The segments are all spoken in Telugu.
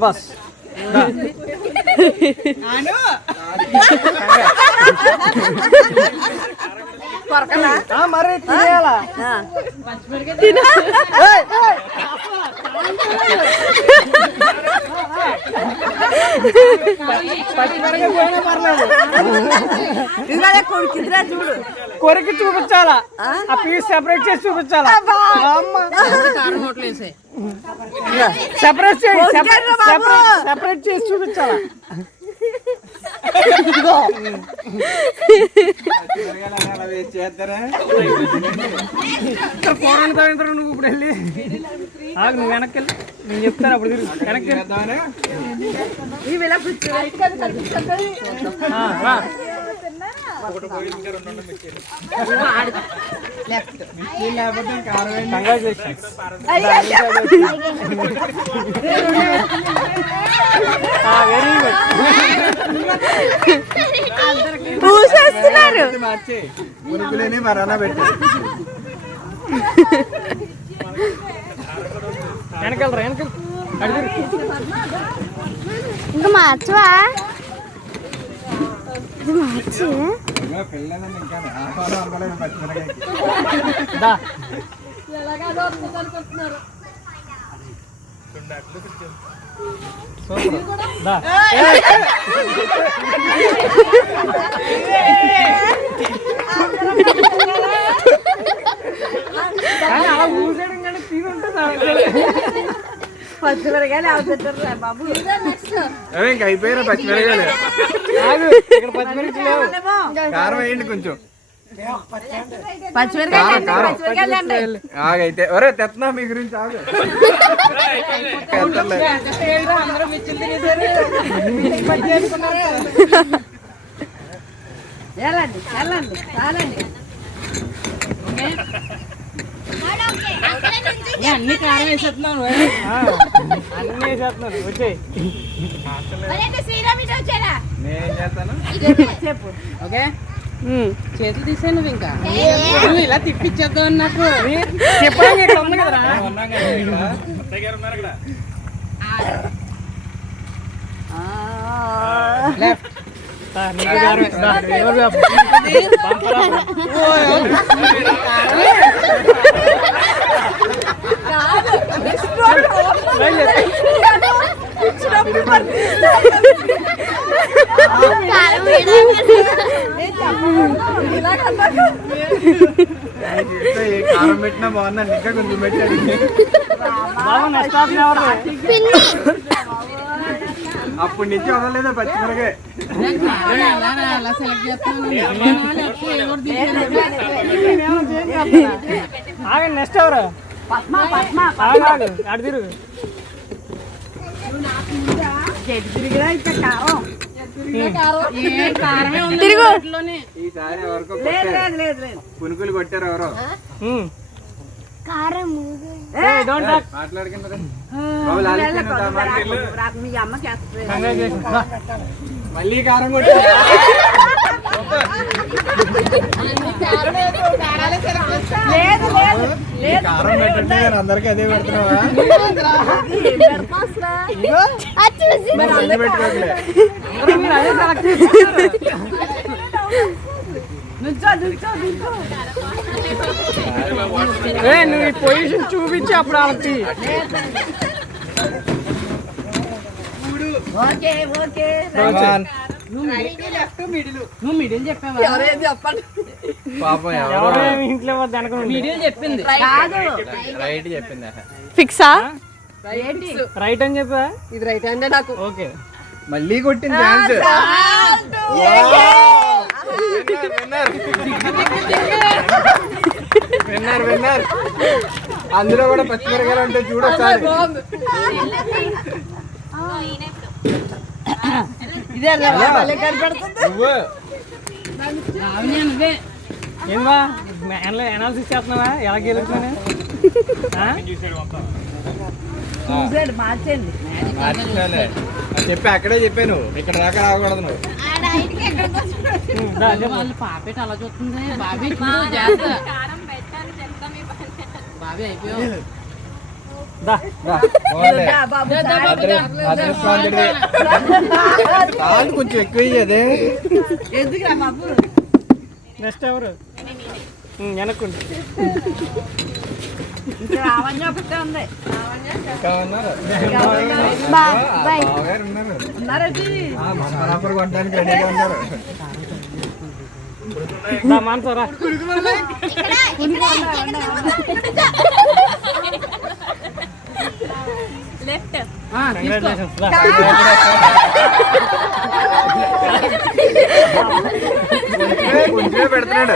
సబాస్ మరి తినేయాలా? చూడు. కొరికి చూపించాలా? ఆ? పీస్ సెపరేట్ చేసి చూపించాలా? అమ్మ. సెపరేట్ చేయి పోసుకెళ్ళరా బాబు. సెపరేట్ చేసి చూపించాలా? కూరని తాగింతరం నువ్వు ఇప్పుడు వెళ్ళి? ఆగు నువ్వు వెనక్కి వెళ్ళి. నేను చెప్తాను అప్పుడు తిరుగు. వెనక్కి వెళ్ళు. పూసేస్తున్నారు మరణ పెట్టి. ఇంకా మార్చవా? ఇది మార్చి. పిల్లలని ఇంకా ఆహ్వానం అమ్మలేదు పచ్చిమిరకాయకి దా సూపర్ దా కానీ అలా ఊసేయడం కానీ తీరు ఉంటుంది పచ్చిమిరకాయలు అవుతుంటారు బాబు అదే ఇంక అయిపోయారా పచ్చిమిరకాయలు కారం వేయండి కొంచెం. ఆగైతే. ఒరే తెస్తున్నా మీ గురించి ఆగు. తెత్తలే. వెళ్ళండి వెళ్ళండి చాలండి. అన్ని కారం వేసేస్తున్నాను అన్నీ వేసేస్తున్నాను. వచ్చేయి నేనేం చేస్తాను? చెప్పు. ఓకే? చేతులు తీసాను నువ్వు ఇంకా. నువ్వు ఇలా తిప్పించేద్దాం నాకు చెప్పడానికి ఇక్కడ. ఉంది కదరా ఉన్నాం బాగుందండి ఇంకా కొంచెం పెట్టండి బాబు నెక్స్ట్ ఆప్షన్ ఎవరు అప్పటి నుంచి వదలలేదు చేస్తాను ఆగండి నెక్స్ట్ ఎవరు? అటు తిరుగు. పునుకులు కొట్టారు ఎవరో. కారం ఏయ్, don't talk. మాట్లాడకండి రే. బాబు లాలించాను దా, మాట్లాడు. రాకు మీ అమ్మకి వేస్తుంది Congratulations. దా. మళ్ళీ కారం కొట్టారు లేదు లేదు ఈ కారం పెట్టండి నేను అందరికీ అదే పెడుతున్నావా చూసి నువ్వు ఈ పొజిషన్ చూపించి అప్పుడు వాళ్ళకి. రైట్ చెప్పింది. ఫిక్సా? ఏంటి రైట్ అని చెప్పా? ఇది రైట్ హ్యాండ్ నాకు. ఓకే. మళ్ళీ కొట్టింది ఛాన్స్ విన్నారు విన్నారు. అందులో కూడా పచ్చిమిరకాయలు అంటే చూడొకసారి ఇదే నువ్వు. అనాలిసిస్ చేస్తున్నావా? ఎలా గెలుస్తున్నాను చెప్పి అక్కడే చెప్పాను. ఇక్కడ దాకా రాకూడదు నువ్వు. వాళ్ళు పాపేట అలా చూస్తుంది. బాబీ బాబీ అయిపోయావు. కొంచెం ఎక్కువ నెక్స్ట్ ఎవరు? ఉమ్, వెనక్కుండి ఇంకా రావణ్య ఒకటే ఉంది ఇంకా ఉన్నారు బా ఆ, బాయ్ బావగారు ఉన్నారు ఉన్నారండి ఆ, బొమ్మరాపర్ కొట్టడానికి రెడీగా ఉన్నారు దా మానసరా కంగ్రాచులేషన్స్ దా కొంచెమే కొంచెమే పెడుతున్నాడు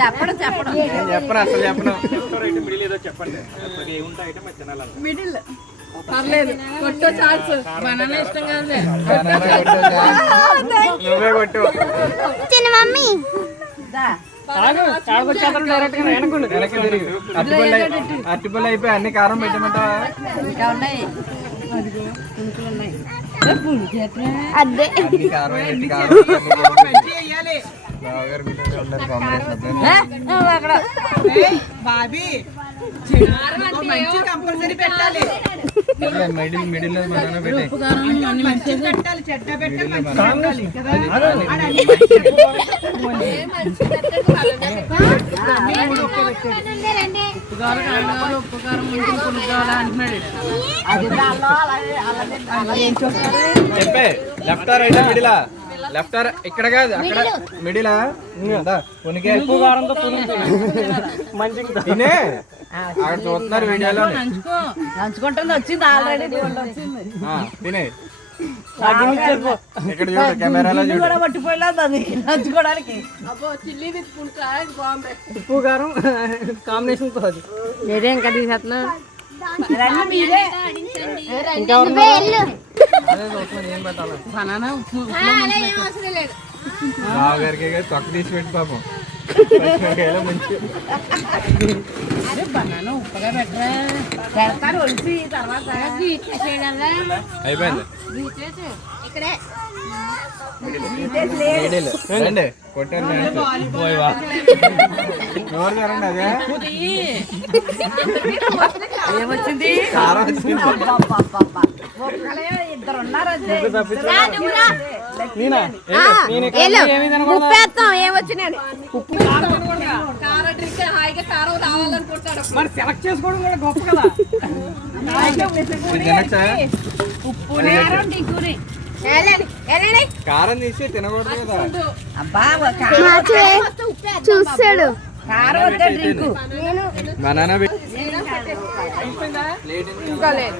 చెప్పడం చెప్పడం నేను చెప్పను. అసలు చెప్పను. మిడిల్ పర్లేదు. కొట్టో ఛాన్స్ బనానా ఇష్టం కాదు నాన్న కొట్టు, నువ్వే కొట్టు. చిన్న మమ్మీ అరటిపల్లి అయిపోయి అన్ని కారం పెట్టమంటావా? బాబీ కంపల్సరీ పెట్టాలి. చెప్పే. Left right మిడిలా? లెఫ్ట్ ఇక్కడ కాదు అక్కడ మిడిలా. ఉనికి. తినే. అక్కడ చూస్తున్నారు వీడియోలో. నంచుకో నంచుకుంటుంది వచ్చింది ఆల్రెడీ. వచ్చింది. తినే. ఆ గిన్నె ఇచ్చేసి పో. ఇక్కడ చూడు కెమెరాలో చూడు. కూడా పట్టిపోయలేదు అది నంచుకోవడానికి ఉప్పు కారం కాంబినేషన్తో అది. మీరే ఇంకా తీసేస్తున్నా తొక్క తీసి పెట్టి పాపం. బనానా ఉప్పుగా పెట్టరా? పెడతారు ఒలిసి తర్వాత అయిపోయింది. ఇక్కడే. మిడిల్ రండి. కొట్టారు ఎవరు తెరండి అదే? ఏమొచ్చింది? కారం మరి సెలెక్ట్ చేసుకోవడం కూడా గొప్ప కదా. తీసి తినకూడదు కదా. అబ్బా చూసాడు కారం వద్దే డ్రింక్. బనానా అందరూ ఇలా ఏం చెప్తాం అయ్యో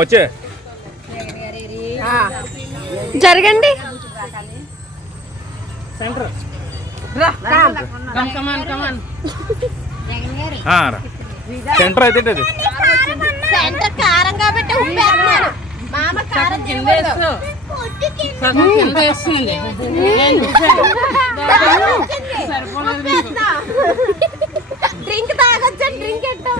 వచ్చే. జరగండి. Centre. Come on come on centre అయితే సెంటర్ కారం కాబట్టి మామ కారం సగం కింద వేస్తుంది డ్రింక్ తాగొచ్చా డ్రింక్ ఎట్టా